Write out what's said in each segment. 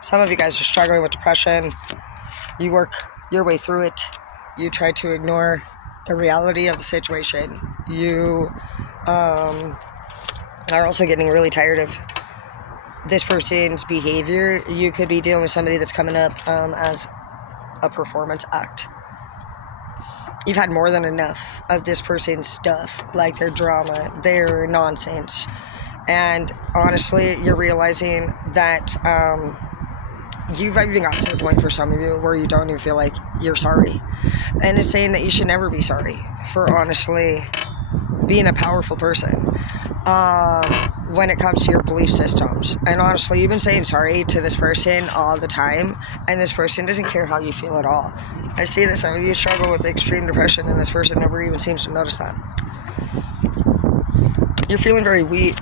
Some of you guys are struggling with depression. You work your way through it. You try to ignore the reality of the situation. You are also getting really tired of this person's behavior. You could be dealing with somebody that's coming up as a performance act. You've had more than enough of this person's stuff, like their drama, their nonsense. And honestly, you're realizing that you've even got to the point for some of you where you don't even feel like you're sorry. And it's saying that you should never be sorry for honestly being a powerful person when it comes to your belief systems. And honestly, you've been saying sorry to this person all the time, and this person doesn't care how you feel at all. I see that some of you struggle with extreme depression, and this person never even seems to notice that. You're feeling very weak.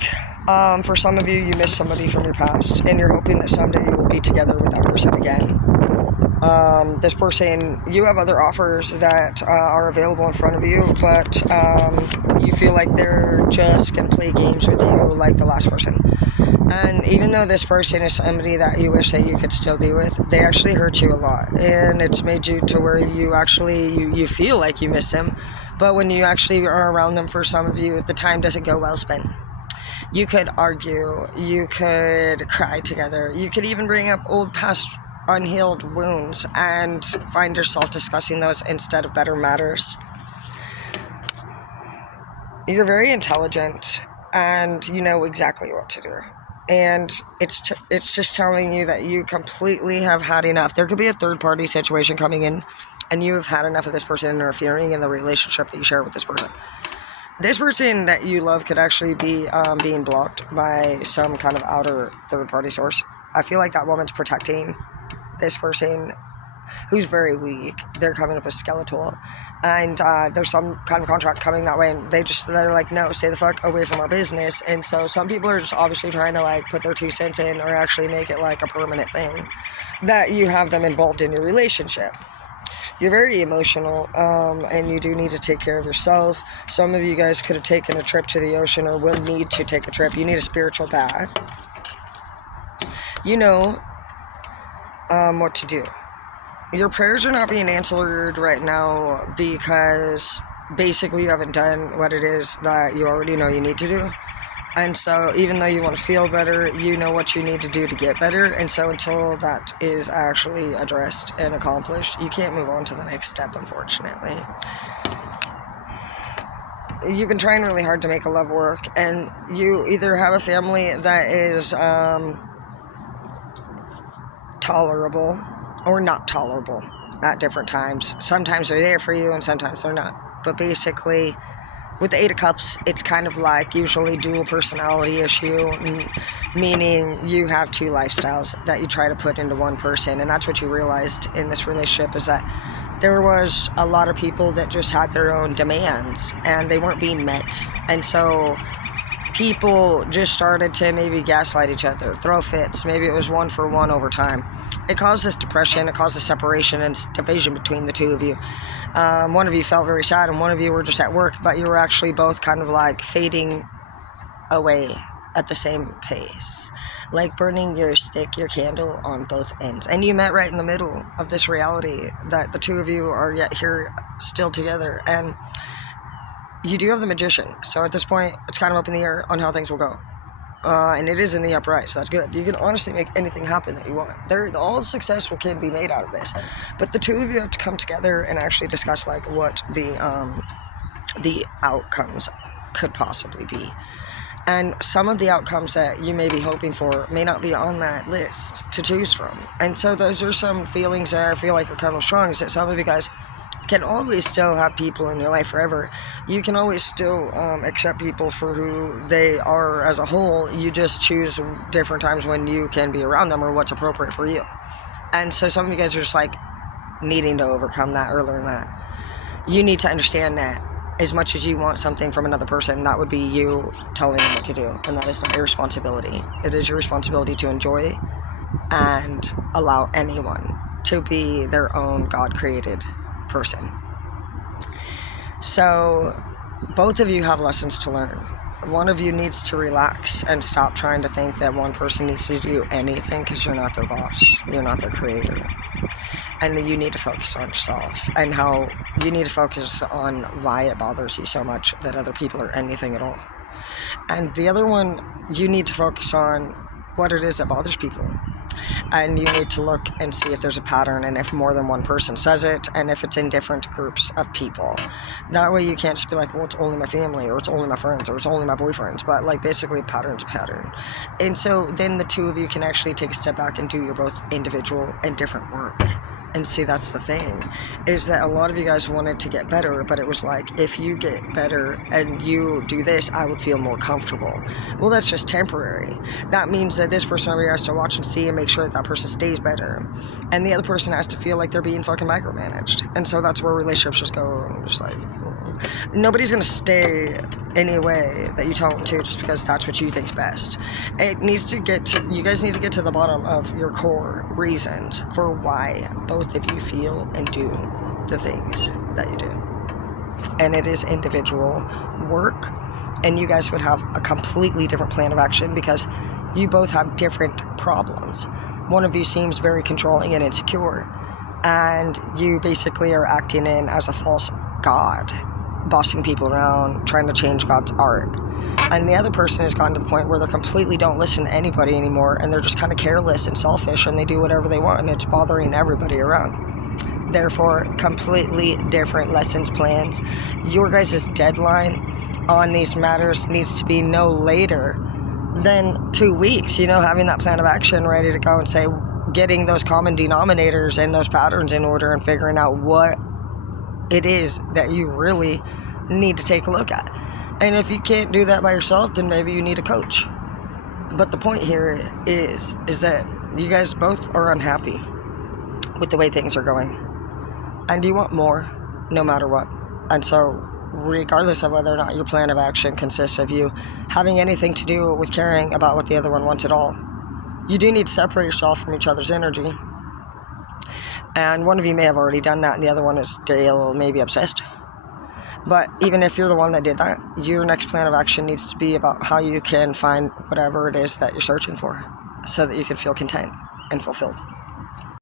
For some of you, you miss somebody from your past, and you're hoping that someday you will be together with that person again. This person, you have other offers that are available in front of you, but you feel like they're just going to play games with you like the last person. And even though this person is somebody that you wish that you could still be with, they actually hurt you a lot, and it's made you to where you actually, you feel like you miss them, but when you actually are around them, for some of you, the time doesn't go well spent. You could argue, you could cry together, you could even bring up old past unhealed wounds and find yourself discussing those instead of better matters. You're very intelligent and you know exactly what to do. And it's just telling you that you completely have had enough. There could be a third party situation coming in, and you have had enough of this person interfering in the relationship that you share with this person. This person that you love could actually be being blocked by some kind of outer third party source. I feel like that woman's protecting this person who's very weak. They're coming up with skeletal, and there's some kind of contract coming that way, and they're like, no, stay the fuck away from our business. And so some people are just obviously trying to like put their 2 cents in, or actually make it like a permanent thing that you have them involved in your relationship. You're very emotional, and you do need to take care of yourself. Some of you guys could have taken a trip to the ocean, or will need to take a trip. You need a spiritual bath. You know what to do. Your prayers are not being answered right now because basically you haven't done what it is that you already know you need to do. And so even though you want to feel better, you know what you need to do to get better. And so until that is actually addressed and accomplished, you can't move on to the next step, unfortunately. You've been trying really hard to make a love work, and you either have a family that is tolerable or not tolerable at different times. Sometimes they're there for you and sometimes they're not. But basically, with the 8 of Cups, it's kind of like usually dual personality issue, meaning you have 2 lifestyles that you try to put into one person. And that's what you realized in this relationship, is that there was a lot of people that just had their own demands and they weren't being met. And so people just started to maybe gaslight each other, throw fits. Maybe it was 1 for 1 over time. It caused this depression, it caused this separation and division between the 2 of you. One of you felt very sad, and one of you were just at work, but you were actually both kind of like fading away at the same pace, like burning your candle on both ends. And you met right in the middle of this reality that the 2 of you are yet here still together. And you do have the Magician, so at this point it's kind of up in the air on how things will go. And it is in the upright, so that's good. You can honestly make anything happen that you want. All successful can be made out of this, but the 2 of you have to come together and actually discuss like what the outcomes could possibly be. And some of the outcomes that you may be hoping for may not be on that list to choose from. And so those are some feelings that I feel like are kind of strong, is that some of you guys can always still have people in your life forever. You can always still accept people for who they are as a whole. You just choose different times when you can be around them or what's appropriate for you. And so some of you guys are just like needing to overcome that or learn that. You need to understand that as much as you want something from another person, that would be you telling them what to do, and that is not your responsibility. It is your responsibility to enjoy and allow anyone to be their own God-created person. So both of you have lessons to learn. one of you needs to relax and stop trying to think that one person needs to do anything, because you're not their boss. You're not their creator. And you need to focus on yourself, and how you need to focus on why it bothers you so much that other people are anything at all. And the other one, you need to focus on what it is that bothers people. And you need to look and see if there's a pattern, and if more than one person says it, and if it's in different groups of people. That way you can't just be like, well, it's only my family, or it's only my friends, or it's only my boyfriends. But like, basically, pattern's a pattern. And so then the two of you can actually take a step back and do your both individual and different work. And see, that's the thing, is that a lot of you guys wanted to get better, but it was like, if you get better and you do this, I would feel more comfortable. Well, that's just temporary. That means that this person over here has to watch and see and make sure that that person stays better. And the other person has to feel like they're being fucking micromanaged. And so that's where relationships just go, just like, nobody's going to stay any way that you tell them to just because that's what you think's best. It needs to get to, you guys need to get to the bottom of your core reasons for why both of you feel and do the things that you do. And it is individual work, and you guys would have a completely different plan of action because you both have different problems. One of you seems very controlling and insecure, and you basically are acting in as a false god, bossing people around, trying to change God's art. And the other person has gotten to the point where they completely don't listen to anybody anymore, and they're just kind of careless and selfish, and they do whatever they want, and it's bothering everybody around. Therefore, completely different lessons plans. Your guys' deadline on these matters needs to be no later than 2 weeks, having that plan of action ready to go, and say, getting those common denominators and those patterns in order, and figuring out what it is that you really need to take a look at. And if you can't do that by yourself, then maybe you need a coach. But the point here is that you guys both are unhappy with the way things are going, and you want more no matter what. And so regardless of whether or not your plan of action consists of you having anything to do with caring about what the other one wants at all, you do need to separate yourself from each other's energy. And one of you may have already done that, and the other one is still maybe obsessed. But even if you're the one that did that, your next plan of action needs to be about how you can find whatever it is that you're searching for, so that you can feel content and fulfilled.